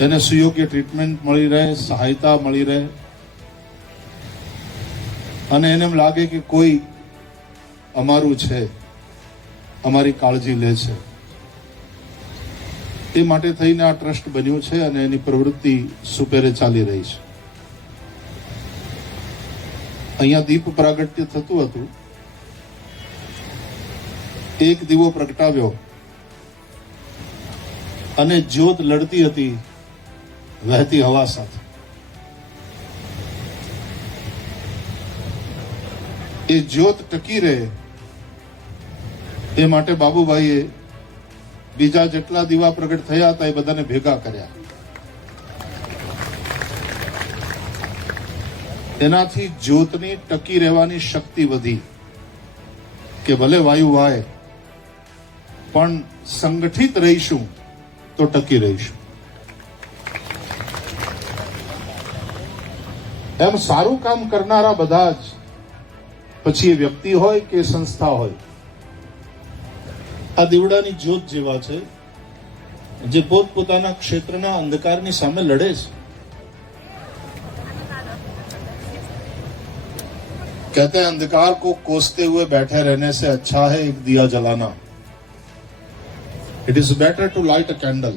એને સુયોગ્ય ટ્રીટમેન્ટ મળી રહે, સહાયતા મળી રહે. અને એને એમ લાગે કે કોઈ અમારું છે, અમારી કાળજી લે છે. તે માટે થઈને આ ટ્રસ્ટ બન્યું છે અને એની પ્રવૃત્તિ સુપેરે ચાલી રહી છે. અહીંયા દીપ પ્રાગટ્ય થતું હતું. એક દીવો પ્રગટાવ્યો. અને જ્યોત લડતી હતી. વહેતી હવા સાથે એ જ્યોત ટકી રહે એ માટે બાબુભાઈએ બીજા જેટલા દીવા પ્રગટ થયા હતા એ બધાને ભેગા કર્યા. એનાથી જ્યોતની ટકી રહેવાની શક્તિ વધી કે ભલે વાયુ વાય, પણ સંગઠિત રહીશું તો ટકી રહીશું. એમ સારું કામ કરનારા બધા જ પછી એ વ્યક્તિ હોય કે સંસ્થા હોય આ દીવડાની જ્યોત જેવા છે જે પોતપોતાના ક્ષેત્રના અંધકારની સામે લડે છે कहते हैं अंधकार को कोसते हुए बैठे रहने से अच्छा है एक दिया जलाना it is better to light a candle